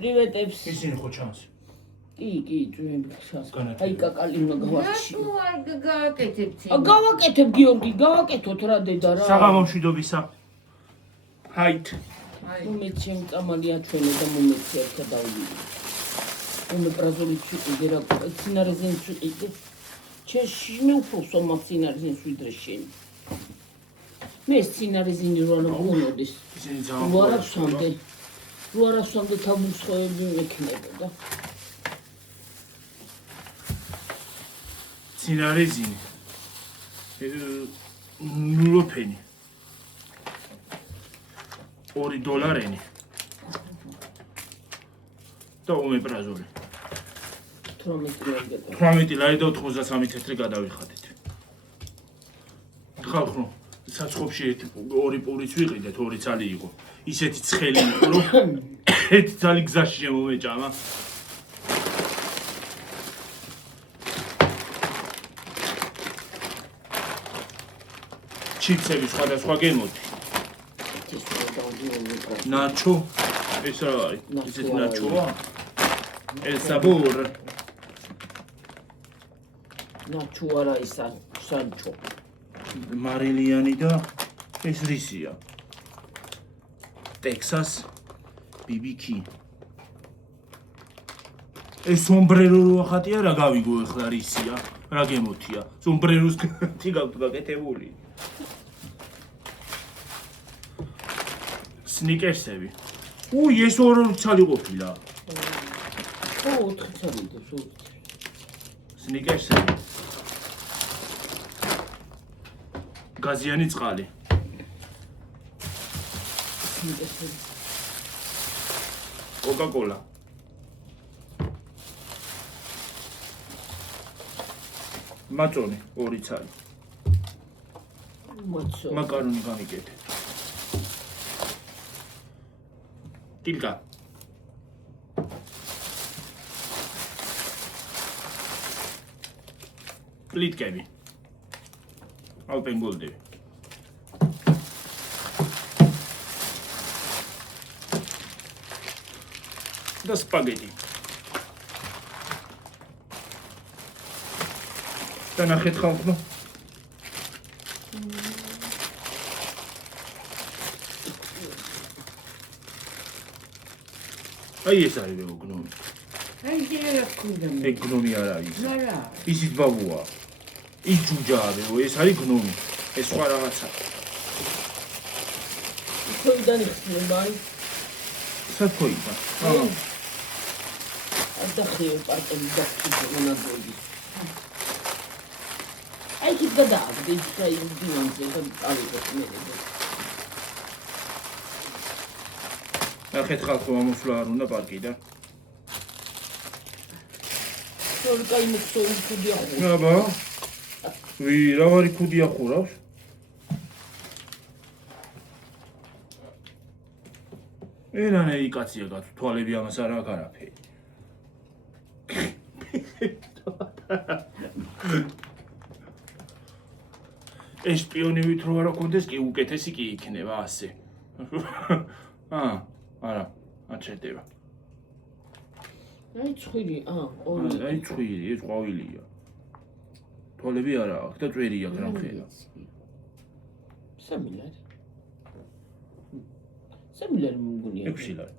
პრივეტებს. ისინი ხო ჩანს? კი, ძვები ჩანს. აი კაკალინა გავარჩი. ნუ არ გავაკეთებ წინ. გავაკეთებ გიორგი, გავაკეთოთ რა დედა რა. საღამომშვიდობისა. ჰაით. მომეც შემწამალი აჩვენე და მომეც ერთა დავიდე. მომეპრაზოლიც ვიყიდე რა, ცინარეზენიც ვიყიდე. ჩეში მე უფრო სომა ცინარეზენს ვიდრე შენ. მე ცინარეზენი რო არ გონოდეს. ისინი რო არ ავსამდე თავმოცხოები მექნებოდა. ცინარეზინი. ნულოფენი. $2 და ომეპრაზოლი. 18 ლარი და 93 თეთრი გადავიხადეთ. ხალხო, საცხობში ორი პურიც ვიყიდეთ, 2 ცალი იყო. ისეთი ცხელი იყო, რომ ერთი ცალი გზაში შემომეჭამა. ჩიპსები სხვადასხვა გემოთი. ნაჩო ეს რა არის? ისეთი ნაჩოა? El sabor. ნაჩო არა ის სანჩო. მარილიანი და ეს რისია. Texas BBQ. ეს სომბრერო რო ახატია რა გავიგო ახლა რისია? რა გემოთია? სომბრეროს თიგავთ გაკეთებული. სნიკერსები. ეს 2 ცალი ყოფილა. 4 ცალი და სნიკერსები. გაზიანი წყალი. სნიკერსები. კოკა-კოლა. მაწონი 2 ცალი. მაკარონი გამიგეთ. ტილკა. პლიტკები. ალპენგოლდები. და სპაგეტი. და ნახეთ ხალხო. აი ეს არის გნომი. აი ეს რა ეგ გნომი არ არის. არა. ისიც ბაბუა. ის ჯუჯაა, ეს არის გნომი. ეს სხვა რაღაცა. ხოიდან იხსნება აი. საფოიდა. ადახიო პარტები და მონადოები. აი ის გადააგდე ის აი დივანზე და წავიდეთ მე. ნახეთ ხალხო ამოსვლა არ უნდა პარკიდან. სოლკაი მოცოი ქუდია ხო. აბა. რა ვარი ქუდია ხურავს? ენანე იკაცია გაც თვალები ამას არ აქვს არაფერი. ეს სპიონივით რო არ გქონდეს კი უკეთესი კი იქნება ასე. არა, აჩერდება. აი ცხვირი, აი ცხვირი, ეს ყვავილია. თვალები არ აქვს და წვერი აქვს რამხელა. სამილარი. სამილარი მგონია. 6 ლარი.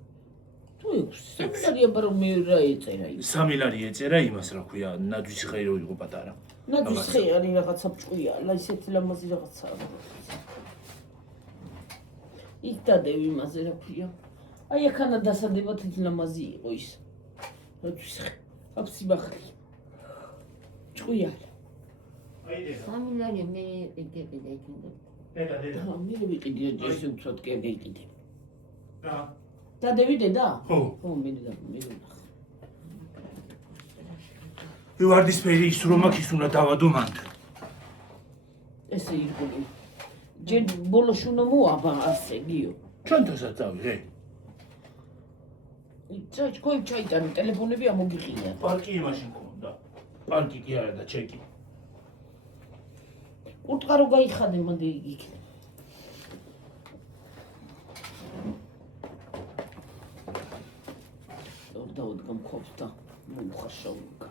თუ 6. სამილარი აბა მე რა ეწერა ის. 3 ლარი ეწერა იმას რა ქვია, ნაძვის ხე რო იყო პატარა. ნაძვის ხე არის რაღაცა ბჭყვია, ლა ისეთი ლამაზი რაღაცაა. იქ დადევი იმაზე რა ქვია. აი ახანა დასადებად ის ლამაზი იყო ის. ნაძვის ხე. აფსი ბახრი. ბჭყვია. სამილარი მე ეგები და დედა. მე ვიყიდე ეს უცოდ კი ვიყიდე. რა? დადევი დედა? ხო. მე ვნახე. ვარდისფერი ის რომ აქ ის უნდა დავადო მანდ. ესე იყო. ჯერ ბოლოს უნდა მოაბა ასე გიო. ჩვენთანაც დავიღე. ჩაი ჩაიტანე ტელეფონები ამოგიყია. პარკი იმაში მქონდა. პარკი კი არა და ჩეკი. უტყარო გაიხადე მანდ იქ. მომხობს და მომხარშავდა.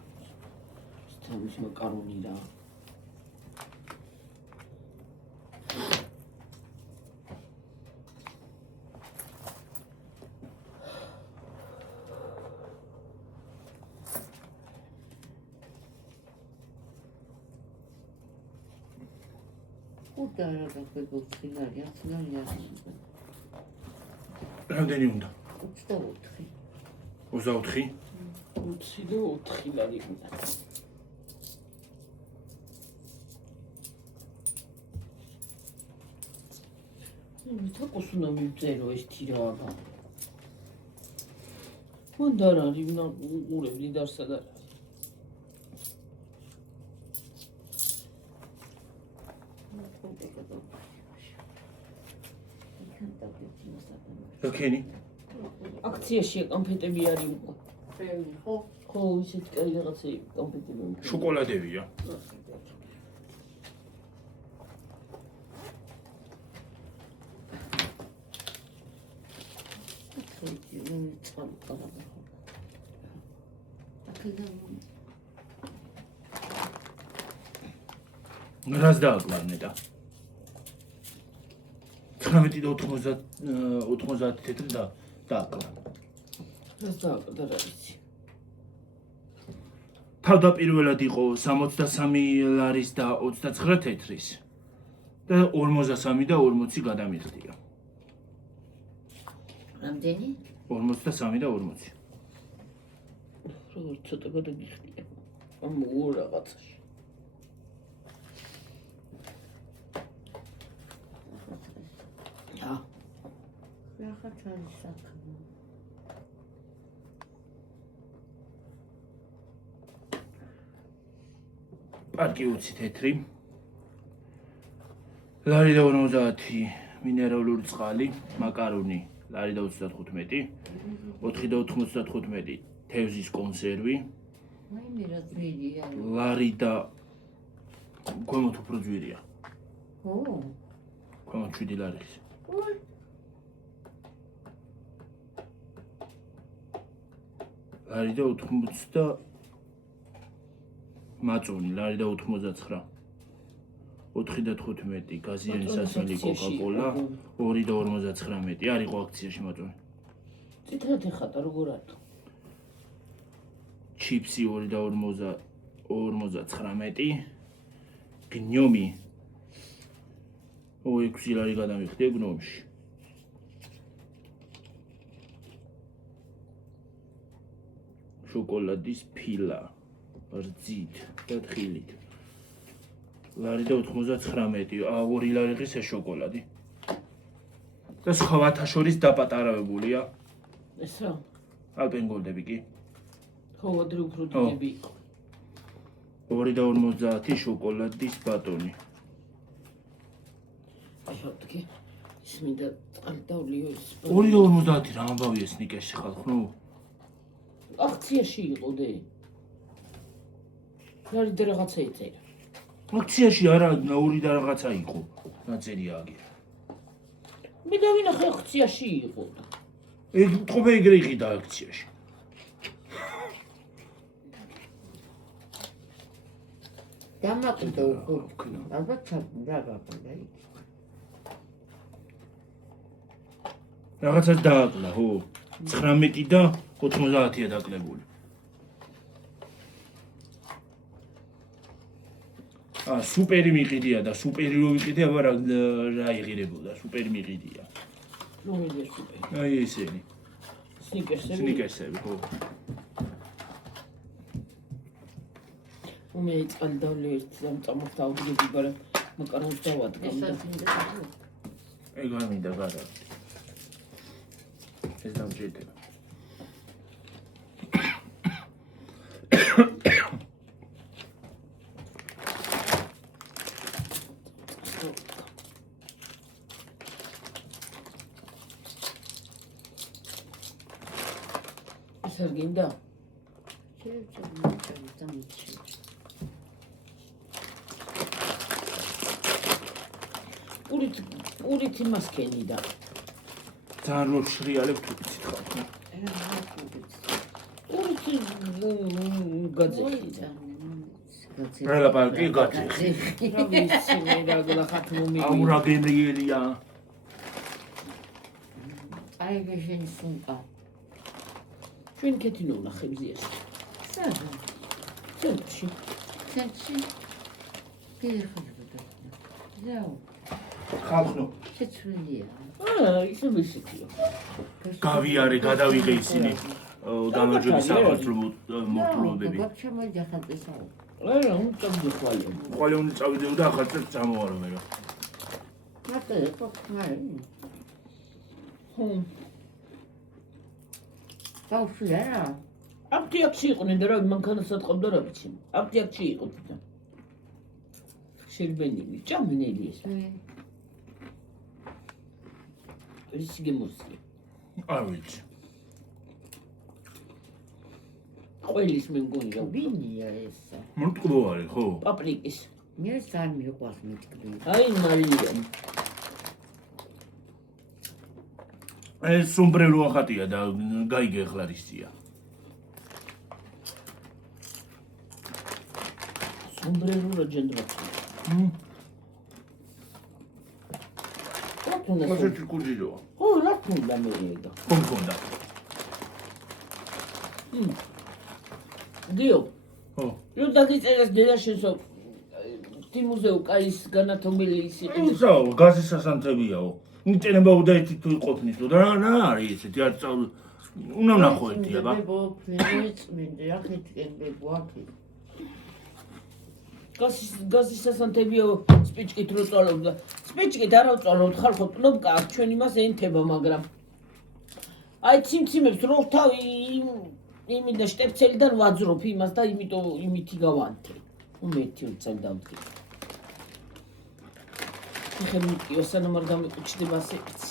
სთამის მაკარონი რა. Ούτε άρα τα πέτω τσιγάρια, τσιγάρια. რამდენი უნდა? 24. 24? 24 ლარი უნდა. მითაკოს უნდა მივწერო ეს თირააბა. მან და რა არის უყურებდი დარსა და რაკენი? აქციაშია კონფეტები არის უკვე. Прямо, ხო? ხო, ისეთი კაი რაღაცები კონფეტები. შოკოლადებია. რას დააკლანე და? 19 და 90 თეთრი დააკლა. რას დააკლდა რა ვიცი. თავდაპირველად იყო 63 ლარის და 29 თეთრის და 53 და 40 გადამიხდია. რამდენი? 53 და 40. როგორ ცოტა გადაგიხდია. ამ უარ რაღაცაში. ახლა ჩაის საქმე. პარკი 20 თეთრი. ლარი და 50 მინერალური წყალი, მაკარონი, ლარი და 35, 4 და 95 თევზის კონსერვი, მაინე რა ძვირია. ლარი და ქვემოთ უფრო ძვირია. ხო? ქვემოთ 7 ლარის. ლარი და 80 და მაწონი, ლარი და 89. 4 და 15 გაზიანი სასმელი კოკა-კოლა, 2 და 59 არ იყო აქციაში მაწონი. წითლად ეხატა როგორ არის? ჩიპსი 2 და 59, გნიომი 6 ლარი გადამიხდია გნომში. შოკოლადის ფილა, რძით და თხილით. ლარი და 99, 2 ლარი ღირს ეს შოკოლადი. და სხვათა შორის დაპატარავებულია. ეს რა? ალპენგოლდები კი. ხო, ადრე უფრო დიდები იყო. 2 და 50 შოკოლადის ბატონი. შევდგე. ის მინდა წყალი დავლიო ის. 2 და 50 რა ამბავია სნიკერსში ხალხო? აქციაში იყო დე. ლარი და რაღაცა იწერა. აქციაში არა 2 და რაღაცა იყო. ნაწერია აგი. მე დავინახე აქციაში იყო. ეგ თქობე ეგრე იყიდა აქციაში. დამაკიდო უფრო. ალბათ რა გაყიდა იქ. რაღაცას დააკლა, ხო? 19 და 90-ია დაკლებული. სუპერი მიყიდია და სუპერი რო ვიყიდე, აბა რა იღირებოდა, სუპერი მიყიდია. რომელია სუპერი? აი ესენი. სნიკერსები, ხო. მე წყალი დავლიო ერთ დამწამოთ დავდგები, მაგრამ მაკარონს დავადგამ და ეგ არ მინდა გადავ. ეს დამჭირდება. ეს არ გინდა? პურით იმას კენი და ძალიან რო შრიალებ თუ ვიცით ხალხო. ურიცი გაძეხი. რელაპარაკი გაძეხი. რა ვიცი მე რა ხათმომი. აურა გენიელია. აი გეშენი სუნკა. ჩვენ კეთილო ნახებზიაში. სადა? ცენტრში. ცენტრში. გიხდება. ზაუ. ხალხო. შეცვლილია. ისე ვისიქიო. გავიარე, გადავიღე ისინი. გამარჯვების საფასრო მორთულობები. გაგჩამოიძახა ესაო. არა, უწევდი ხვალე. ხვალე უნდა წავიდე და ახალწელს წამოვარო მე. მარტო ყოფნა. გაუშვია. აფთიაქში იყვნენ და რა მანქანასაც ყავდა რა ვიცი. აფთიაქში იყო და. შერბენილი, ჭამნელი ეს. ის გემოსი. არ ვიცი. ყველის მე მგონი რა ვინია ესა? მოტყბო არის ხო? პაპრიკის. მე სან მიყვარს მეთქბი. აი მარია. ეს სომბრერო ახატია და გაიგე ახლა რისია. სომბრერო რა ჯენდრაც. კაცი კუჯიოა. ო, რა თუნდა მე ეგა. კონკონდა. დიო. ხო. რო დაგიწერეს დედაშენსო თიმუზეო კაის განათომილი ის იყო. ისაო, გაზის სასანთებიაო. ინტერნეტა უდაიცი თუ იყოფნის და რა არის ესეთი არ წავ უნდა ნახო ერთი აბა. მე მოიწმინდი ახეთკენ მე გვაქი. გაზის სასანთებიაო სპიჩკით რო წვალობდა. სპიჩკით არ ავწვალოთ ხალხო პნობკა აქ ჩვენ იმას ენთება მაგრამ აი ციმციმებს რო თავი იმიდა შტეფცელიდან ვაძრობ იმას და იმიტომ იმითი გავანთე. უმეთი უცებ დავდგე. ხემიკიო სანამ არ დამიყუჩდება ასეც.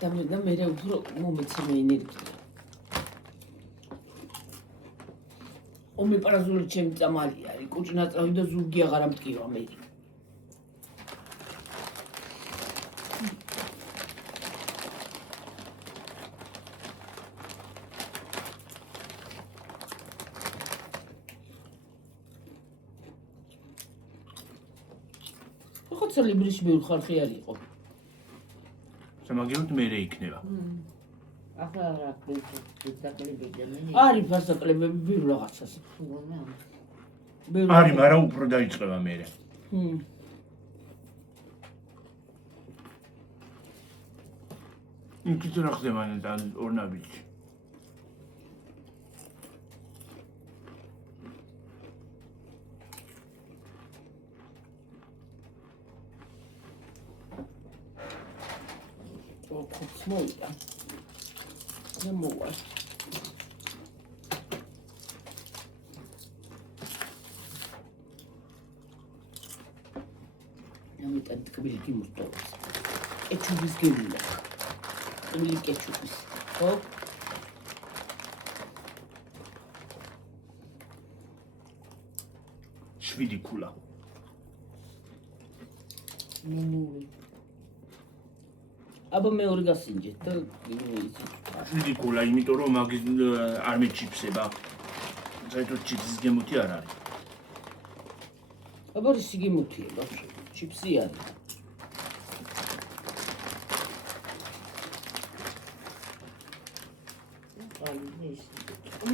და მე უფრო მომეცემე ენერგია. ომეპარაზული ჩემი წამალი არის. კუჭნაწრავი და ზურგი აღარ ამტკივა მე. ხოცა ლიბრიში მე ხარხი არ იყო. სამაგიეროდ მე იქნება. ახლა რა დაკლიბებია მე. არის ფასაკლებები ბევრ რაღაცას. არის, მაგრამ უფრო დაიწყება მე. იქით რა ხდება და ორნაბიჯი. მოიდა. და მოვა. ამიტომ ტკბილი გიმოსტოვს. კეჩუბის გემია. ტკბილი კეჩუბის. ხო? შვიდი ქულა. ნინური. აბა მეორე გასინჯეთ და იცით. შვიდი ქულა, იმიტომ რომ მაგის არ მეჩიფსება. საერთოდ ჩიპსის გემოთი არ არის. აბა ის გემოთია, ბავშვი. ჩიპსი არის.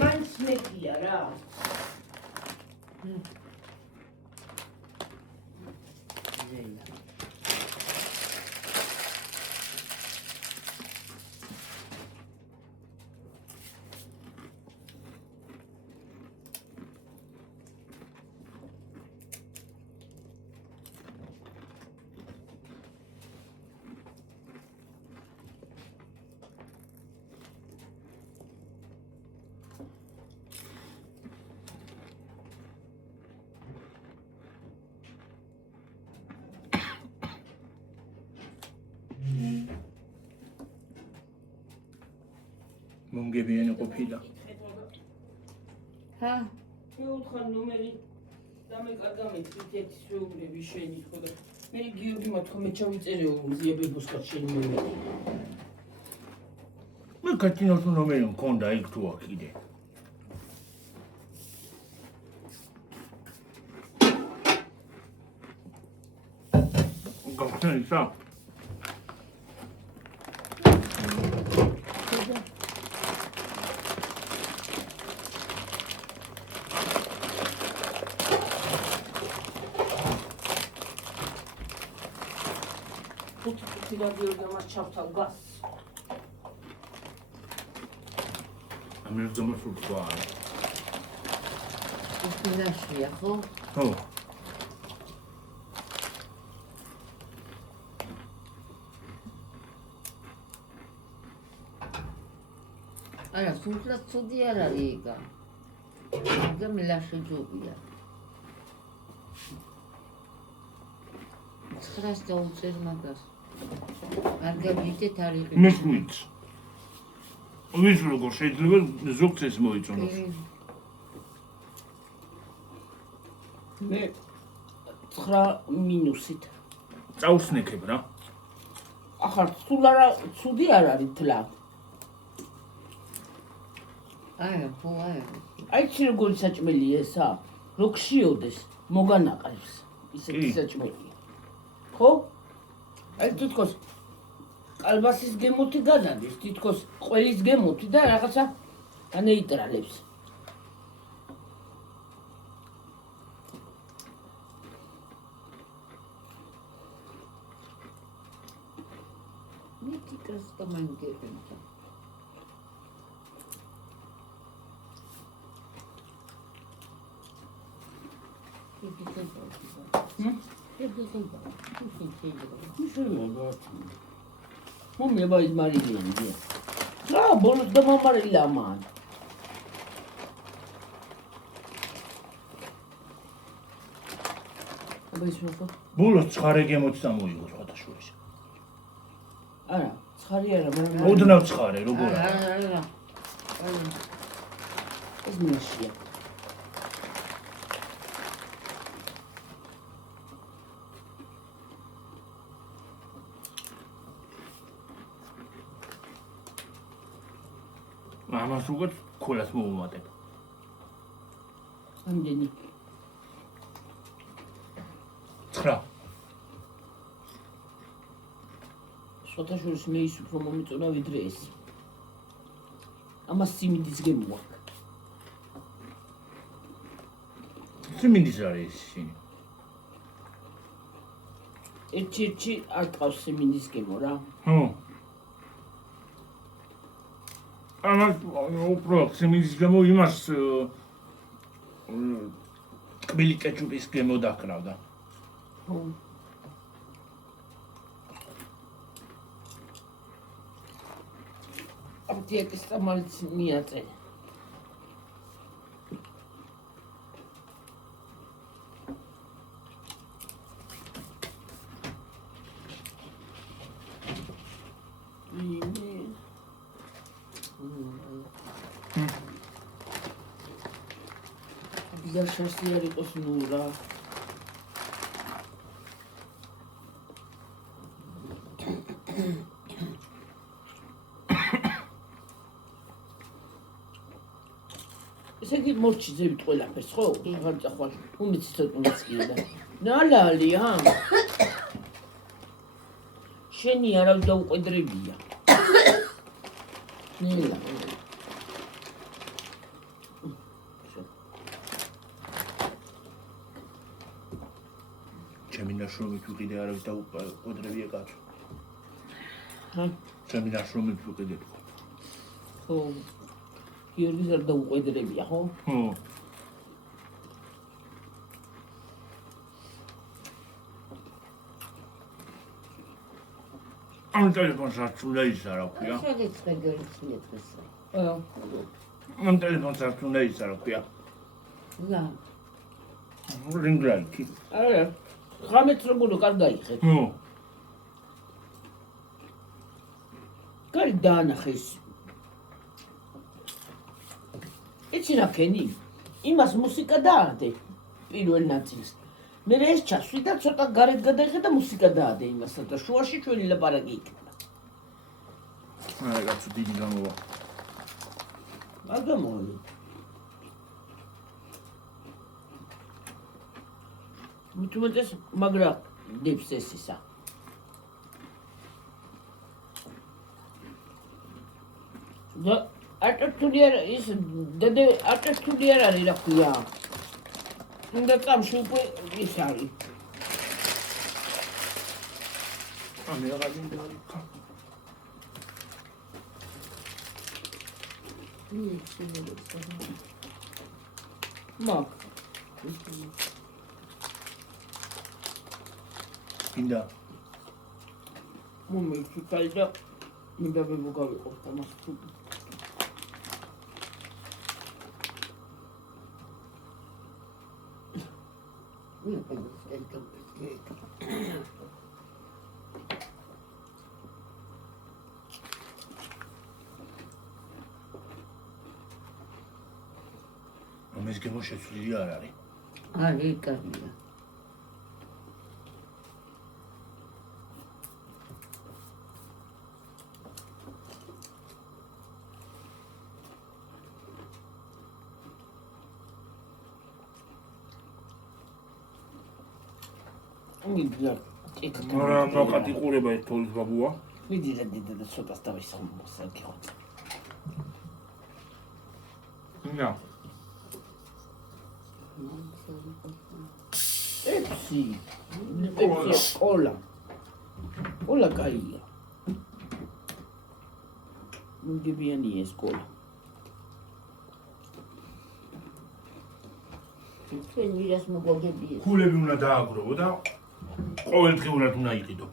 მან სმეკია რა. მომგებიანი ყოფილა. ჰა, მეუთხარ ნომერი დამეკარგა მეთქით ერთი შეუბრები შენი ხო და მე გიორგი მათქო მე ჩავიწერეო ზიებებოსკაც შენი ნომერი. მე კატინოს ნომერი მქონდა იქ თუ აქ კიდე. ისა. ხუთი რადიოზე მას ჩავთავ გას. ამერზომო სულთვა. ისინაშია, ხო? ხო. არა, სულთლა ცუდი არ არის იგა. იგა მილაში ჯობია. 900 დაუწერ მაგას. არ გაბიდეთ არ იყიდე. მესმით. ვის როგორ შეიძლება ზოგს ეს მოიწონოს? მე 9 მინუსით. წაუსნეკებ რა. ახლა სულ არა ცუდი არ არის თლა. არა, ხო არა. აი ცი როგორი საჭმელია ესა? რო გშიოდეს, მოგანაყრებს. ისეთი საჭმელია. ხო? აი თითქოს კალბასის გემოთი გადადის, თითქოს ყველის გემოთი და რაღაცა ანეიტრალებს. მე ტიკას გამანგებინდა. Mumia ba iz Marilyn diye. Ya bolus da Marilyn man. აბა ის მოხდა? ბოლოს 9 გემოც გამოიღო სხვადასხვაში. არა, 9 არა, მაგრამ ოდნავ 9, როგორ არა, არა? არა. არა. ეს მინაშია. ამას უკვე ქოლას მოუმატებ. ამდენი. 9. შოთაშორის მე ის უფრო მომიწონა ვიდრე ეს. ამას სიმინდის გემო აქვს. სიმინდის არის ისინი. ერთ-ერთი არ ყავს სიმინდის გემო რა. ხო. ამას უფრო სიმინდის გემო იმას ტკბილი კეჩუპის გემო დაკრავდა. ხო. აპტიაკის წამალიც მიაწენე. Bizar şanslı yer olsun Nura. Sen morçi zebit qoylaպես, ხო? Რაღაცა ხვალ. უმეცი ცოტა კიდე. ნალალი, ჰა? შენი არავის დაუყედრებია. ნელა. ჩემი ნაშრომით ვიყიდე არავის დაუყედრებია კაცო. ჰა? ჩემი ნაშრომით ვიყიდე. ხო. გიორგის არ დაუყედრებია, ხო? ხო. ამ ტელეფონს არ უნდა ისა რა ქვია. შეგეცხე გერცია დღეს. აა. ამ ტელეფონს არ უნდა ისა რა ქვია. ლა. რინგლაიტი. არა. ღამეც როგორ კარგაიხეთ. ხო. კარი დაანახეს. იცი რა ქენი? იმას მუსიკა დაადე პირველ ნაწილს. მე ეს ჩასვი და ცოტა გარეთ გადაიღე და მუსიკა დაადე იმასთან და შუაში ჩვენი ლაპარაკი იქნება. არა, კაცო დიდი გამოვა. მაგრამ მithumetes მაგრა დებს ეს ისა. და არტართული არ ის დედა არტართული არ არის რა ქვია. უნდა წამში უკვე ის არის. ამე აღარ მინდა. მაგ მინდა. მომეცი კაიდა მინდა მოგავიყო თამას თუ ამის გემო შეცვლილი არ არის. არის კარგია. მიდია არა, მაგათ იყურება ეს თოლის ბაბუა. მიდი და დიდი და ცოტას დავისხმოს საკითხო. მინდა. ეფსი კოლა კოლა კაია მიგებიანი ეს კოლა ჩვენ ვირას მოგოგებია. ქულები უნდა დააგროვო და ყოველდღიურად უნდა იყიდო.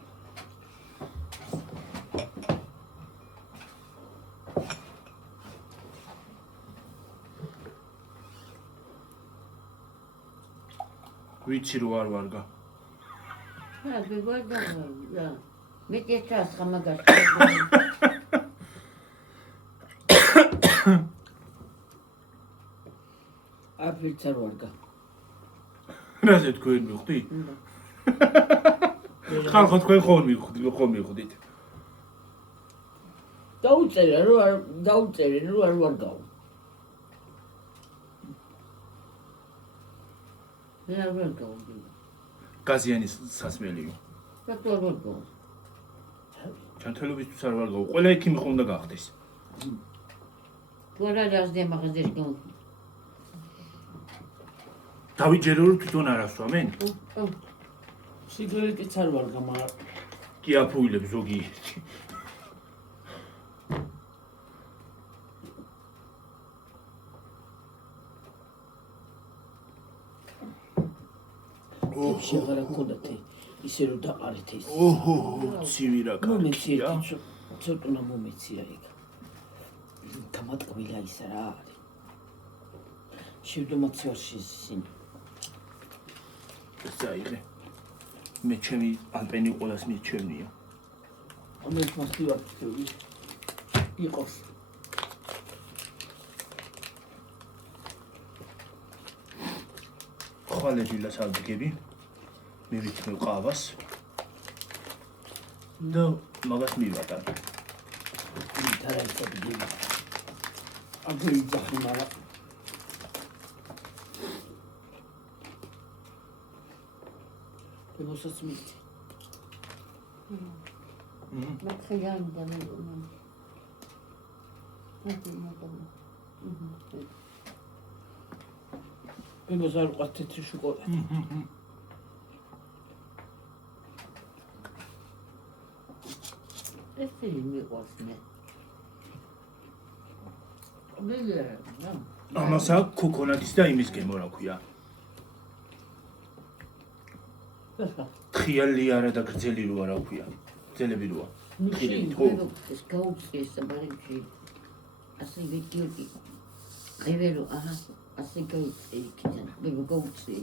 ვიცი რო არ ვარგა. რა გეგვარდა რა. მე წეს ხამაგას. აფრიც არ ვარგა რაზე თქვენ მივხვდით? ხალხო თქვენ ხომ მივხვდით? დაუწერე რომ არ ვარგაო რა ვერგავდი. გაზიანის სასმელიო. რა ვერგავ. ჩანთელობისთვის არ ვარგაო. ყველა ექიმი ხომ უნდა გახდეს. თუ არა რაზდე მაღაზიაში გამ. დავიჯერო რომ თვითონ არ ასვამენ? სიგარეტიც არ ვარგა მაგრამ კი აფუილებს ზოგიერთი. შეღარა ქონდათ ისე რომ დაყარეთ ეს ოჰო, ცივი რა მომეცია კარგია. ცოტა მომეცია ეგ გამატკბილა ის რა არის შევდომაცვარში ისინი საერთოდ მე ჩემი ალპენი ყოველას მიჩვენია. ამერიკ მასივარ იყოს ხვალეჯილას ავდგები. მივიჩნევ ყავას და მაგას მივატარ. ინტერესად გიმა აგერ იძახი მაგრამ ებოსაც მითი მაცხიან და მე. ებოს არ ვყავ თეთრი შოკოლადი ეს მიყვარს მე. მე ამას აქვს ქოკონატის და იმის გემო რა ქვია. თხიალი არა და გრძელი როა რა ქვია. გრძელები როა. თხილებით ხო? ეს გაუწეს საბარებში. ასე ვიდიოდი. აიველო აჰა ასე გაუწე იქიდან. მე გაუწე.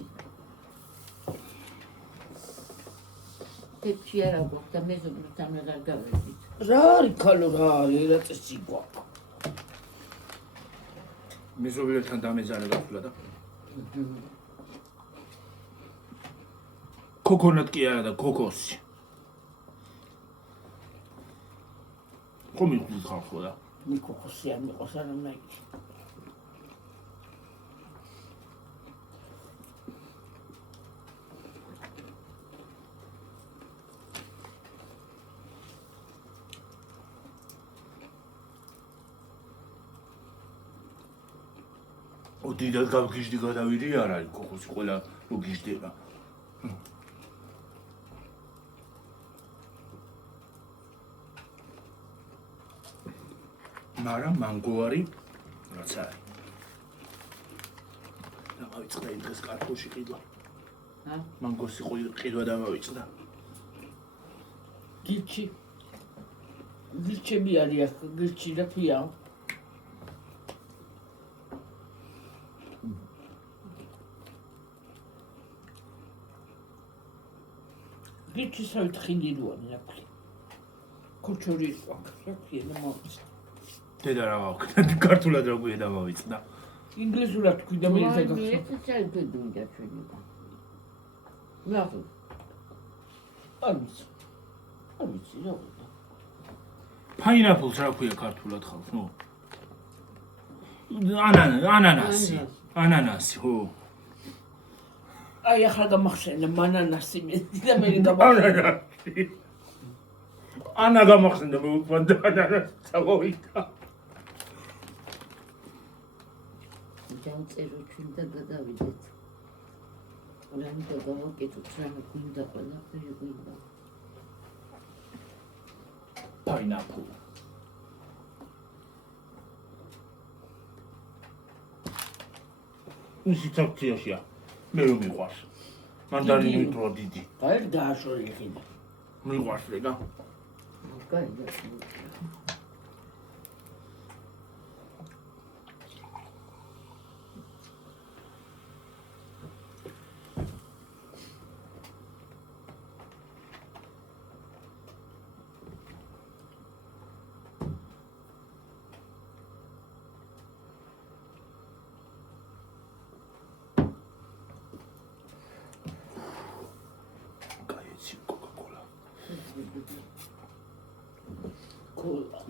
ტექი არა გვაქვს და მე ზოგადად არ გავედით. რა არის ქალო რა არის რა წესი გვაქვს მეზობლებთან დამეძანა გაფულა და ქოკონატ კი არა და ქოკოსი. ხომ მიხდი ხალხო და ნიკოხოსი არ მიყოს არანაირი დიდად გავგიჟდი გადავიდი არ არის ქოხოსი ყველა მოგიჟდება. მაგრამ მანგოარი რაც არის. დავიწყდა იმ დღეს კარტოში ყიდვა. მანგოსი ყიდვა დავიწყდა. გირჩები არის გირჩი და ფია. გირჩი საერთოდ ხინდიდუანი აქვს. ქოჩორი აქვს. რა და მოვიც. დედა რა გავქნა ქართულად რა გვია დავავიწყდა. ინგლისურად თქვი და მე ეს ზოგადად. საერთოდ და ჩვენება. ნახე. არ ვიცი რა ვიყო. ფაინაპლს რა ქვია ქართულად ხალხს, ნუ? ანანასი, ხო. აი ახლა გამახსენე მანანასი მე და მე გამახსენე. ანა გამახსენდა მე უკვე ანანასი წავიდა. ჯანწერო ჩვენ და გადავიდეთ. რამე გავაკეთოთ, რამე გვინდა ყველაფერი გვინდა. Pineapple. ისი თაქციაში მე რომ მიყვარს. მანდარინი დრო დიდი. აი დააშორე ხიდი. მიყვარს ეგა. გაიგე. Cola.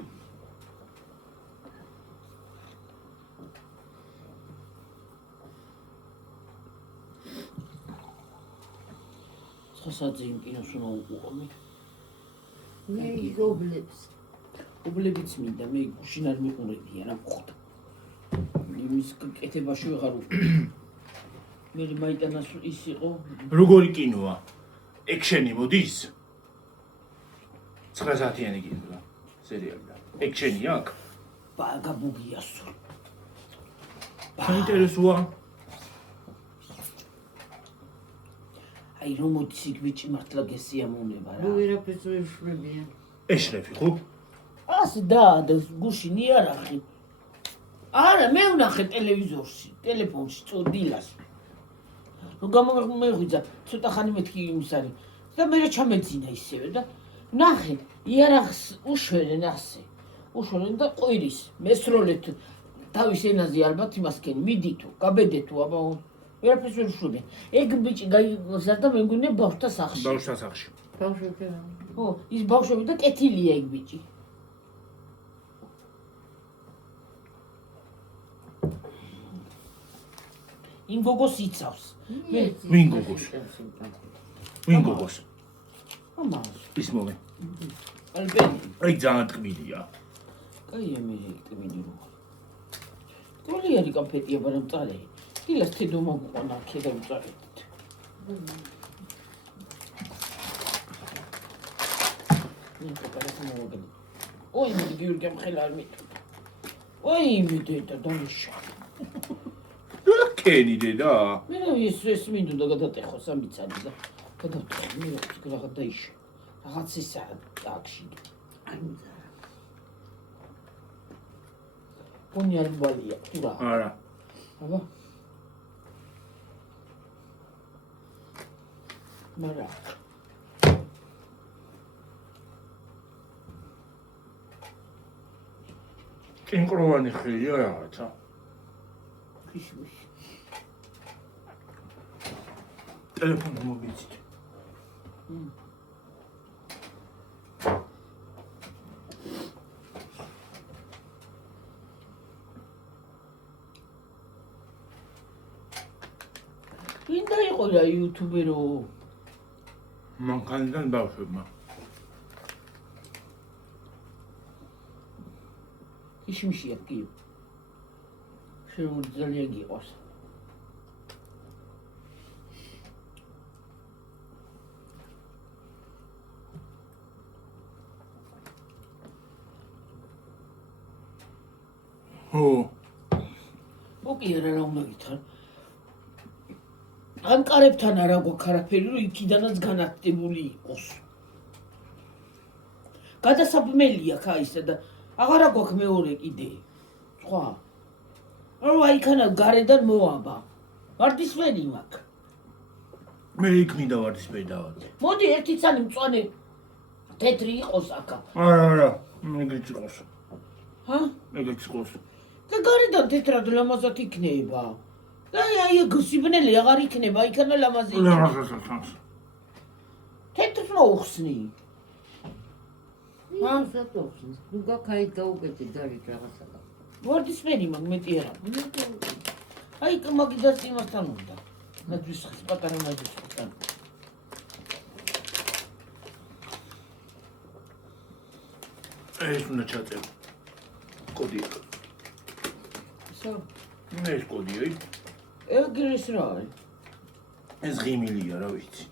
ხასაძე იმ კინოს უნდა უყურე. მე იგობლებს. უბლებიც მინდა მე გუშინ არ მიყურებია რა მოხდა. იმის კეთებაში ვეღარ უყურე. მე მაიტანას ის იყო როგორი კინოა? ექშენი მოდის? 9 საათიანი კინოა. სერიალი და ექშენი აქვს? ბაგაბუგია სულ. საინტერესოა. აი რომ მოდის იქ ბიჭი მართლა გესიამოვნება რა. ნუ ვერაფერს ვერ ვშვრებიან. ეშრეფი ხო? ასე და გუშინ იარაღი. არა მე ვნახე ტელევიზორში, ტელეფონში წოდილას. რომ გამომეღვიძა ცოტა ხანი მეთქი იმის არის. და მე ჩამეძინა ისევე და ნახე იარაღს უშვერენ ასე. უშვერენ და ყვირის მესროლეთ თავის ენაზე ალბათ იმასკენ მიდითო, გაბედეთო აბა ვერაფერს ვერ ვშვრებიან. ეგ ბიჭი გაიგზავნა მე მგონია ბავშვთა სახლში. ბავშვთა სახლში. ბავშვები. ხო, ის ბავშვები და კეთილია ეგ ბიჭი. იმ გოგოს იცავს. ვინ გოგოს? ვინ გოგოს? ამას. ის მომე. ალბენი. აი ძალიან ტკბილია. კაია მე ტკბილი რო. თოლი არის კონფეტია ბარემ წარე. დილას თედო მოგყვანა ქედა უწარეთ. ნიკო პარასა მოგები. ოი მე გიურგი ამხელა არ მიტყვა. ოი მე დედა დანიშა. კენი დედა. მე ის მინდოდა გადატეხო სამიცანი და გადავტეხე მე რაღაც დაიშა. რაღაც ისა აქში. პონი არ ბალია, თუ რა. არა. აბა. მარა. კინკროვანი ხილია რაღაცა. ქიშმიშ. ტელეფონი მოგიცით. ვინ დაიყო რა იუთუბერო? მანქანიდან ბავშვებმა. ქიშმიშია კი. შენ ძალიან გიყვარს. მოკი არა რა უნდა გითხრა. ამ კარებთან არა გვაქვს არაფერი, რომ იქიდანაც განათებული იყოს. გადასაბმელია ქაისა და აღარა გვაქვს მეორე კიდე. სხვა. რომ აიქანა გარედან მოაბა. ვარდისფერი მაქვს. მე იქ მინდა ვარდისფერი დავადე. მოდი ერთი ცალი მწვანე თეთრი იყოს აქა. არა, ეგეც იყოს. ჰა? ეგეც იყოს. და გარედან თეთრად ლამაზად იქნება. და აი გსიბნელი აღარ იქნება, იქანა ლამაზი იქნება. თეთრ მოუხსნი. ჰა, სათოხსნის. ნუ გაქაი გაუკეთე დარით რაღაცა. ვარდისფერი მაგ მეტი არა. აი მაგიდას იმასთან უნდა. ნაძვის პატარა ნაძვისთან. ეს უნდა ჩაწერო. კოდი. სა? ეს კოდია. ეგრეს რა არის? ეს ღიმილია, რა ვიცი.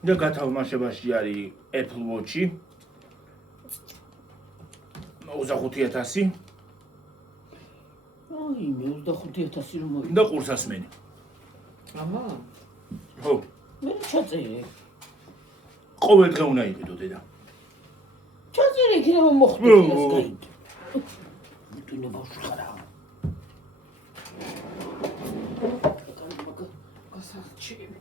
და გათამაშებაში არის Apple Watch-ი 25,000 აი მე 25,000 რომ მოვიდა. და ყურსასმენი. ამა? ხო, მე ჩაწერე. ყოველ დღე უნდა იყიდო დედა. ჩაწერე იქნება მოხდეს გაიგე. თუნე ბავშვი ხარა. გასახჩები.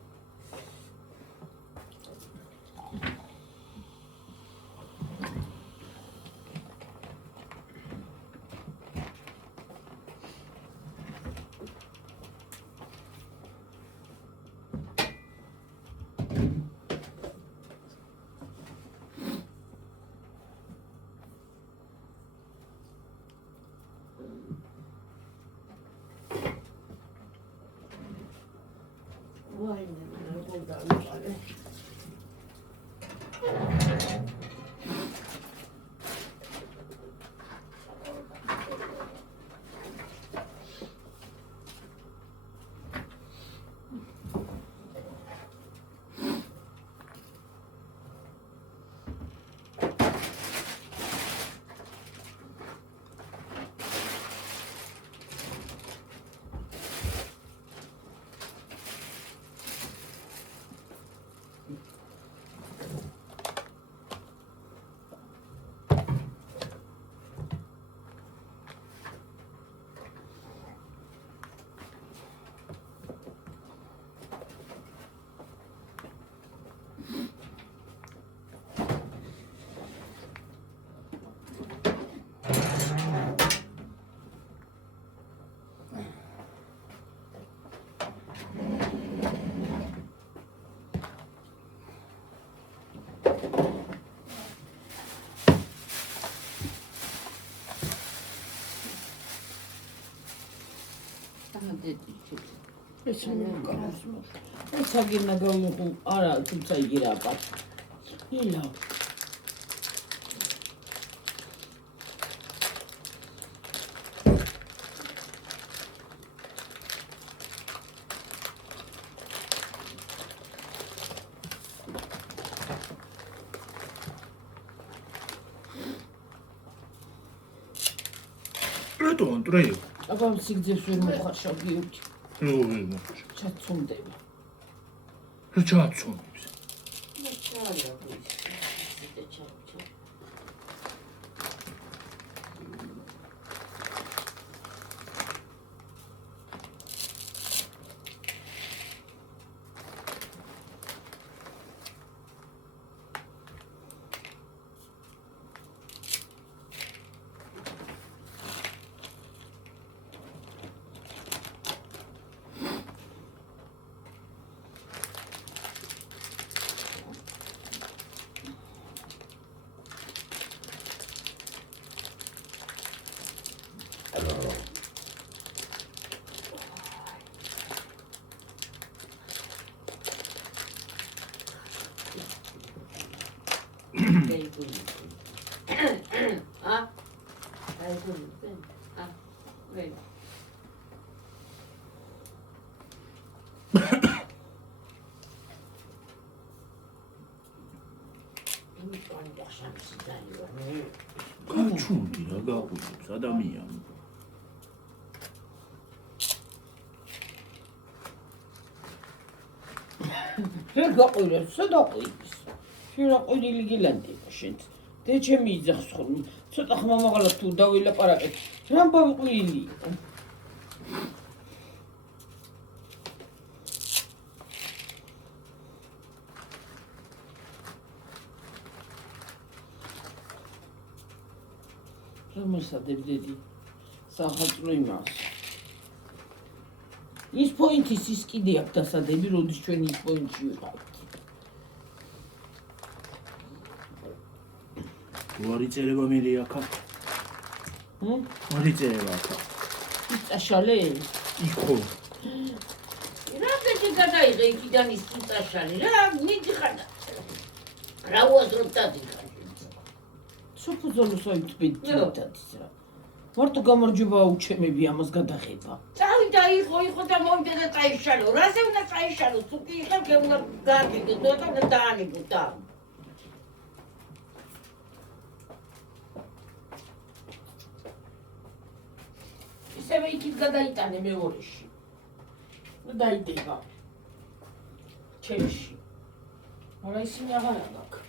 ეს მოგავს. ეს აგინა გამო არა თუმცა იგი რა პატ. ილა. რატომ ტრეი? აბა სიგძეს ვერ მოხარშავ გიუჩი. ჩაცუნდება. რა ჩაცუნებს? გაჩუნდი რა გაყვიობს ადამიანი. ვერ გაყვირებს, სადაყვირს. შენ რა ყვირილი გილანდება შენც. დე ჩემი იძახს ხოლმე. ცოტა ხმა მაღლა თუ დავილაპარაკეთ. რამბავი ყვირილი იყო. რომელსადებ დედი სახალწლო იმას. ის პოინტის ის კიდე აქვს დასადები, როდის ჩვენ ის პოინტში ვიყავთ. ვარი წერება მე აქა. ვარი წერება აქა. ის წაშალე? იქო. რა გეჭი გადაიღე იქიდან ის წაშალი? რა მიდიხარ და რა უაზრობ დადიხარ? სოფუძოლოს აიწვიდით რა. მარტო გამარჯობა უჩემები ამას გადაღება. წავიდა იყო და მომდა და წაიშალო. რაზე უნდა წაიშალო? თუ კი იხარ გეუნა გააგიგო და დაანიგო და. ისევე იქით გადაიტანე მეორეში. დაიდება. ჩემში. მაგრამ ისინი აღარ აქვს.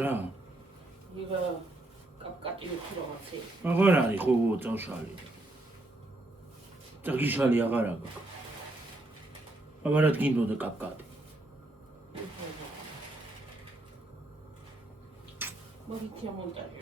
რა? იგა კაპკატი ვიხურავაცე. აღარ არის ხო წავშალი. წაგიშალი აღარ აქვს. აღარად გინდოდა კაპკატი. მაგითია მონტაჟი.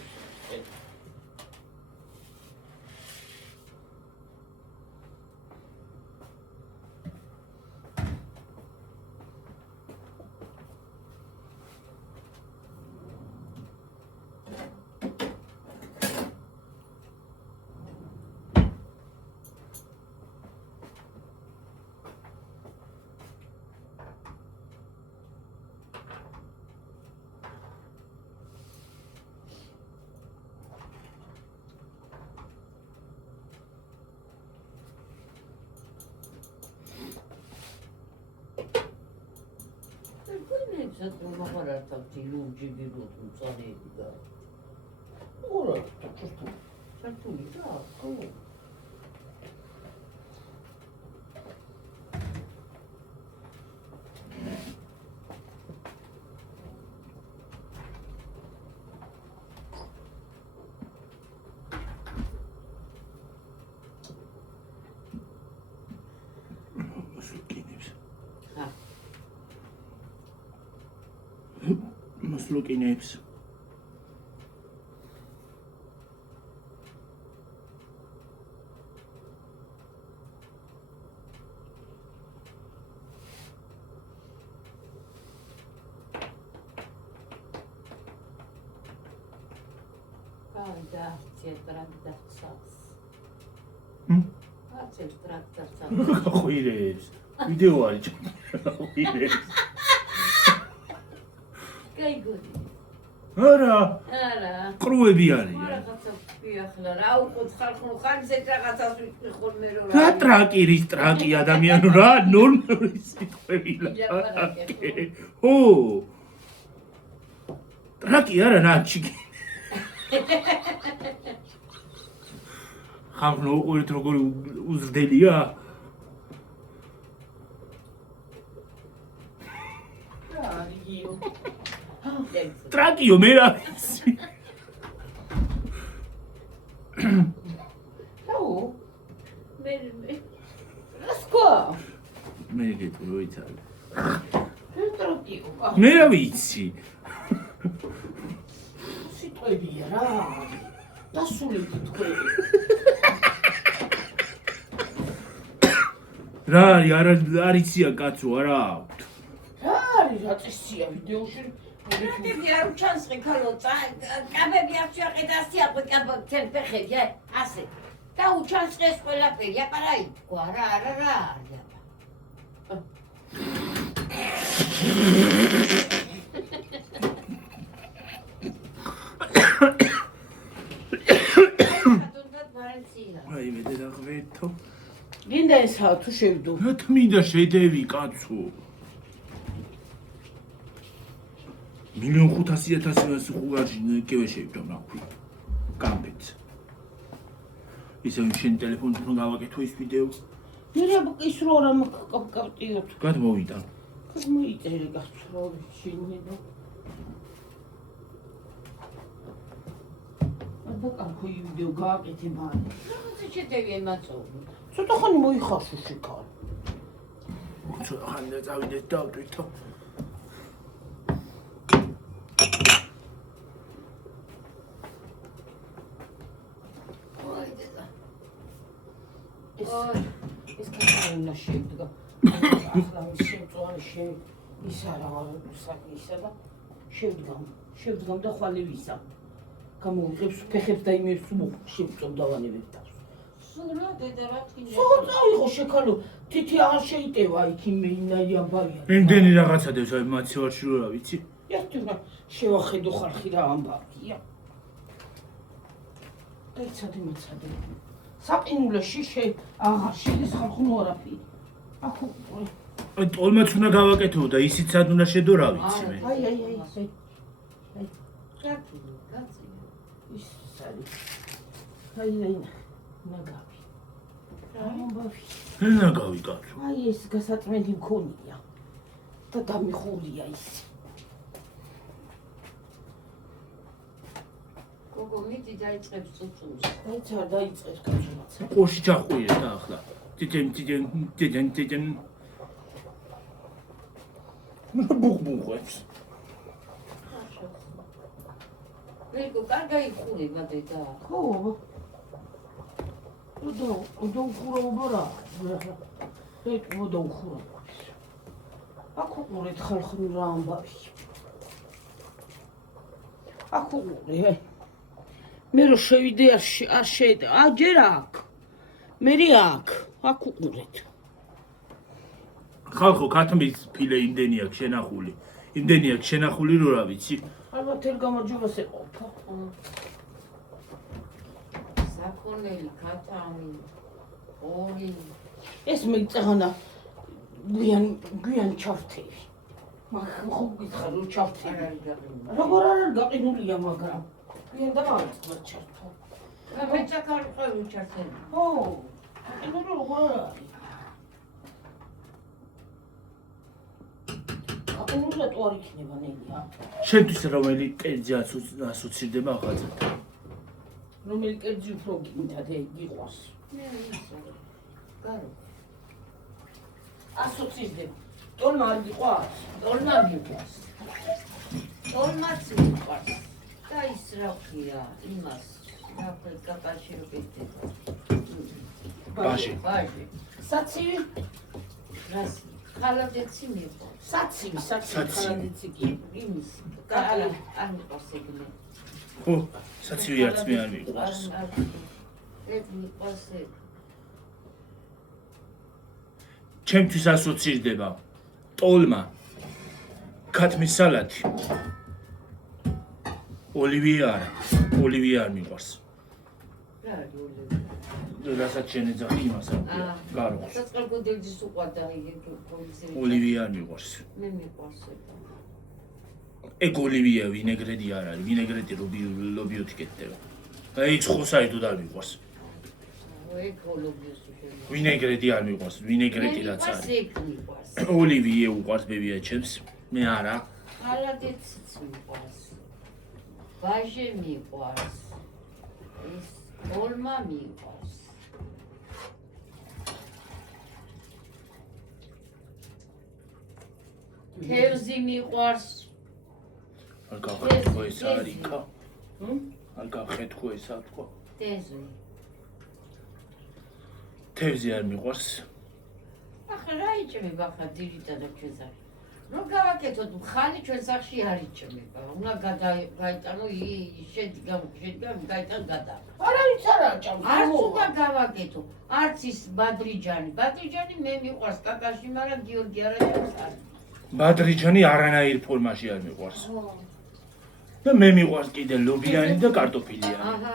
სათრობა ხარ ართავთ ლურჯი გიგოთ უწანები და ორა ჩართული. ჩართული და ხო მასლოკინებს. და ტრაქტორს. აცებს ტრაქტორს. ხვირებს. ვიდეო არის. ხვირებს. გაიგოდი. არა. არა. ყრუები არის. რაღაცა ვიახლა რა უყოთ ხალხო ხანძეთ რაღაცას ვიყრი ხოლმე რომ რა ტრაკი რის ტრაკი ადამიანო რა ნორმალური სიტყვებია. ო ტრაკი არა ნაჩიკი. ხალხო უყურეთ როგორი უზრდელია. ტრაკიო მე რა ვიცი. აუ მე რასკო? მე გეტყვი ვიცი. ტრაკიო. მე რა ვიცი. სიტყვებია რა. დასული თქოები. რა არიცია კაცო არა აქვთ. რა არის რა წესია ვიდეოში? ნატები არ უჩანსყი ხოლო კაბები არ შეაყედა ასიაყვე კაბებს ფეხები ასე და უჩანსყეს ყველაფერი აპარა ითქვა რა მინდათა თუ შევდო. რა თმინდა შედევი კაცო 1,500,000 ხუღარში კევე შევდო რა ქვია გამბეთ ისე შენ ტელეფონით რომ გავაკეთო ის ვიდეო მე ის რო რა კაპტიოთ. გადმოვიდა მოიწერე გასწროდი შინი და აბა კახო ვიდეო გააკეთე მალე. რაღაცა შედევი ემაწოვო. ცოტა ხანი მოიხარშო შეკარ. ცოტა ხანი და წავიდეთ დავტვირთო ოი დედა. ეს კაცონა შევდგა. ახლა შეწვარი ის არა საკისა და შევდგამ და ხვალე ვისა. გამოვიღებს ფეხებს და იმებს შევწოდავანებებ და. სულა დედა რა თქინდა. სულ შეკალო თითი არ შეიტევა იქ იმეინაი ამბავია. იმდენი რაღაცა დევს აი მაცივარში რა ვიცი ერთმა შევახედო ხალხი რა ამბავია. ეცადე მოცადე. საპინულეში აღარ შედის ხალხო არაფერი. ახო აი ტოლმაც უნდა გავაკეთო და ისიც სად უნდა შედო რა ვიცი მე აი კაცი კაცი ის სარი აი ნაგავი რა ამბავი ნაგავი კაცო აი ეს გასაწმენდი მქონია და დამიხულია ის გოგო მიდი დაიწყებს წუწუნს დაიწყარ დაიწყებს კაცოც ყურში ჩახვიე და ახლა ტიჯენ ბუხბუხებს ვერგო კარგა იხურება დედა ხო ოდო ხურობა რა ოდო ხურობა აქ უყურეთ ხალხი რა ამბავი აქ უყურე მე რო შევიდე არ შედა ჯერ აქ მე აქ უყურეთ ხალხო ქათმის ფილე იმდენი აქვს შენახული რო რა ვიცი ალბათ ერთ გამარჯვებას ეყოფა საქონელი ქათამი ორი ეს მეწაღანა გვიან ჩავთევი მაგრამ ხო გითხარ რომ ჩავთევი როგორ არ გაყინულია მაგრამ გვიან დავარწმუნ ჩართო მე ჩაქარ ხარ უჩართენ ო ეს როგორ არის აკუნულა თუ არ იქნება ნელია შენთვის რომელი კერძი ასოცირდება ახალწელთან რომელი კერძი უფრო გინდა და გიყვარს მე ისე გარო ასოცირდება ტოლმა არ გიყვარს ტოლმა მიყვარს ტოლმაც მიყვარს და ის რა ქვია იმას რა ქვია კაკაშიოკეთე ბაში ბაში საცივი რას ხალადეცი მიყვარს საცივი ხალადეცი კი იმის კაკალი არ მიყვარს ეგნე ხო საცივი არც მე არ მიყვარს ეგ მიყვარს ეგ ჩემთვის ასოცირდება ტოლმა ქათმის სალათი ოლივია არ მიყვარს რა არის ოლივია რასაც შენ ეძახი იმას არ გაროხს საწყალგოდელჯის უყვარდა იგი პოლიცია ოლივია არ მიყვარს მე მიყვარს ეგ ოლივია ვინეგრეტი არ არის ვინეგრეტი ლობიოთი კეთდება და ის ხო საერთოდ არ მიყვარს ეგ ოლივიას ვინეგრეტი არ მიყვარს ვინეგრეტი რაც არის ეგ მიყვარს ოლივია უყვარს ბებია ჩემს მე არა ხალადეციც მიყვარს ბაჟე მიყვარს ის ტოლმა მიყვარს თევზი მიყვარს არ გავხეთქო ეს არიქა არ გავხეთქო ეს ათქო თევზი არ მიყვარს ახლა რა იჭმება ხა ძირითადად ჩვენ სახში რომ გავაკეთოთ ხალი ჩვენ სახში არ იჭმება უნდა გაიტანო შედგა გაიტან გადა არავის არ აჭამს არც უნდა გავაკეთო არც ის ბადრიჯანი მე მიყვარს კაკაში მაგრამ გიორგი არ აჭამს ბადრიჯანი არანაირ ფორმაში არ მიყვარს და მე მიყვარს კიდე ლობიანი და კარტოფილიანი აჰა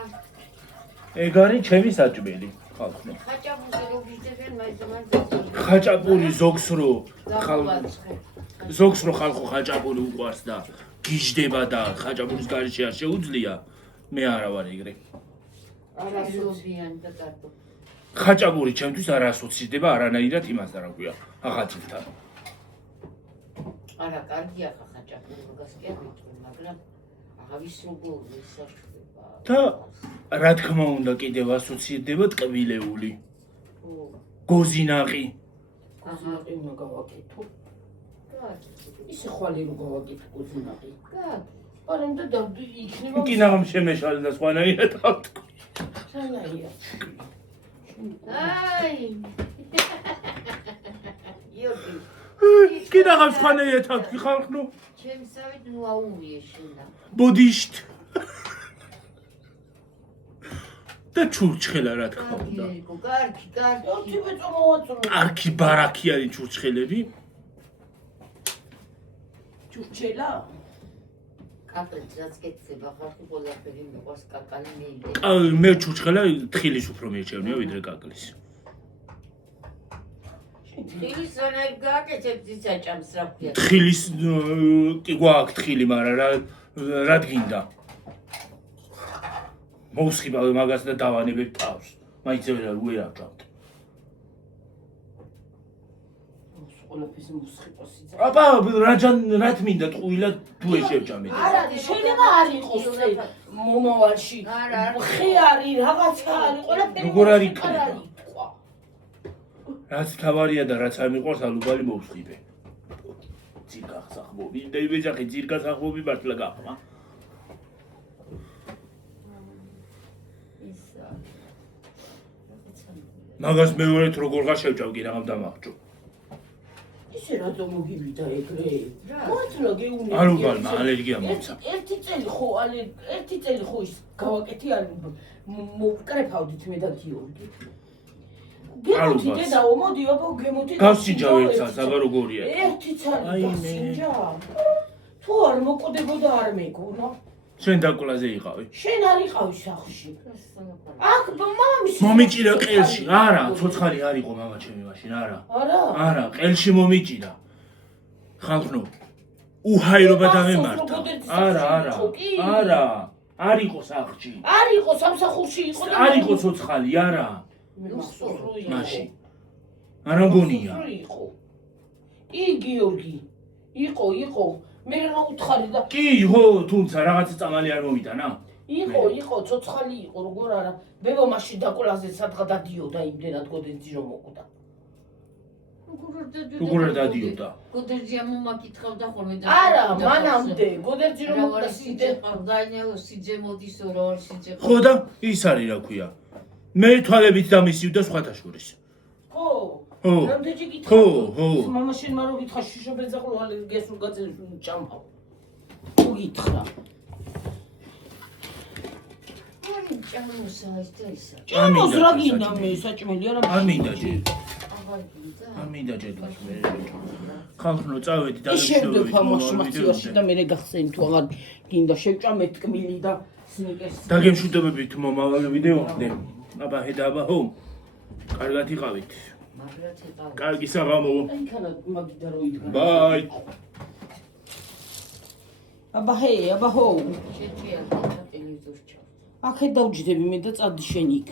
ეგ არის ჩემი საჭმელი ხალხო. ხაჭაპურზე რო გიჯდებიან, მაინც ხაჭაპური ზოგს რო ხალხო ხაჭაპური უყვარს და გიჯდება და ხაჭაპურის გარეშე არ შეუძლია, მე არა ვარ ეგრე. არასოთიან და კარტოფი. ხაჭაპური ჩემთვის არ ასოცირდება არანაირად იმას რა ქვია, ახალწილთან. არა, კარგია ხაჭაპური, მაგას კი არ ვიტყვი, მაგრამ აღავის როგორ ისაშვება. და რა თქმა უნდა კიდევ ასოცირდება ტკბილეული. ხო. გოზინაყი. გოზინაყი უნდა გავაკეთო. კარგი. ისე ხვალე რო გავაკეთო გოზინაყი. კარგი. მაგრამ და იქნება კი ნაღამ შემეშალე და სხვანაირად ავთქვი. სანაია. აი. იოგი. კი ნაღამ სხვანაირად ავთქვი ხალხო. ჩემსავით ნუ აუვიე შენა. ბოდიშტ. და ჩურჩხელა რა თქმა უნდა. კარგი, კარგი. ერთი ბეწო მოვაწონე. არქი ბარაქი არის ჩურჩხელები. ჩურჩელა? კაკალიც რაც კეთდება, ხალხი ყველაფერი მიყვარს კაკალი მეიდე. მე ჩურჩხელა თხილის უფრო მიეჩევნია ვიდრე კაკლის. თხილის ზონაი გააკეთებ ძიძაჭამს რა ქვია. თხილის კი გვაქვს თხილი, მაგრამ რა გინდა? მოусხიბავ მაგას და დავანებებ თავს. მაინც ვერ ავჭამთ. ყველაფერს მოსხიბოს იცი. აბა რა თმინდა ტყუილად თუ ეშევჭამე. არა, შეიძლება არ იყოს მომავალში. ხე არის, რაღაცა არის, ყველაფერი. როგორ არ იქნება? არ არის თქვა. რაც თავარია და რაც არ მიყვარს ალუბალი მოусხიბე. ძირგახსახმობი და იბეჯახი ძირგახსახმობი მართლა გახმა. მაგას მეორედ როგორ გაშევჭავ კი რაღაც დამახჭო. ისე რატო მოგივიდა ეგრე? მართლა გეუნე. ალუბალმა ალერგია მომცა. ერთი წელი ხო ის გავაკეთი არ მოვკრეფავდით მე და გიორგი. გემოთი დედაო, მოდი აბა გემოთი. გავსინჯავ ერთსაც, აბა როგორია? ერთი წელი გავსინჯა. თუ არ მოკვდებოდა არ მეგონა. შენ დაკვლაზე იყავი? შენ არ იყავი სახლში. აქ მამამისი მომიჭირა ყელში. არა, ცოცხალი არ იყო მამა ჩემი მაშინ, არა. არა? არა, ყელში მომიჭირა. ხალხო, უჰაირობა დამემართა. არა. არ იყო სახლში. არ იყო სამსახურში იყო და არ იყო ცოცხალი, არა. მაშინ. არა მგონია. კი გიორგი. იყო. მე რა უთხარი და კი, ხო, თუმცა რაღაცა წამალი არ მომიტანა. იყო, ცოცხალი იყო, როგორ არა. ბებო მაშინ დაკვლაზე სადღა დადიოდა იმდენად გოდერძი რომ მოკვდა. როგორ არ დადიოდა? გოდერძია მომაკითხავდა ხოლმე და არა, მანამდე გოდერძი რომ მოკვდა სიდე დაინეო სიძე მოდისო რა არ სიძე. ხო და ის არის რა ქვია. მე თვალებით დამისივდა სხვათა შორის. ხო. ხო. რამდენჯერ გითხრა? ხო. მამა შენ მარო გითხრა შიშობეძაღლო ალერგიას რო გაძლევს ჭამავ. თუ გითხრა. ჭამოსა ის და ისა. ჭამოს რა გინდა მე საჭმელი არა. არ მინდა ჯერ. აღარ გინდა. არ მინდა ჯერ მე. ხალხო, წავედი და შევდებ ამაშმაციაში და მე გახსენე თუ აღარ გინდა შევჭამე ტკბილი და სნიკერსი. დაგემშვიდობებით მომავალ ვიდეომდე. აბა ჰედაბა ჰო. კარგად იყავით. მაგრად იყავით. კარგი საღამო. იქანა მაგიდა რო იდგა. ბაი. აბა ჰო. შეტია და ტელევიზორს ჩავ. აქეთ დავჯდები მე და წადი შენ იქ.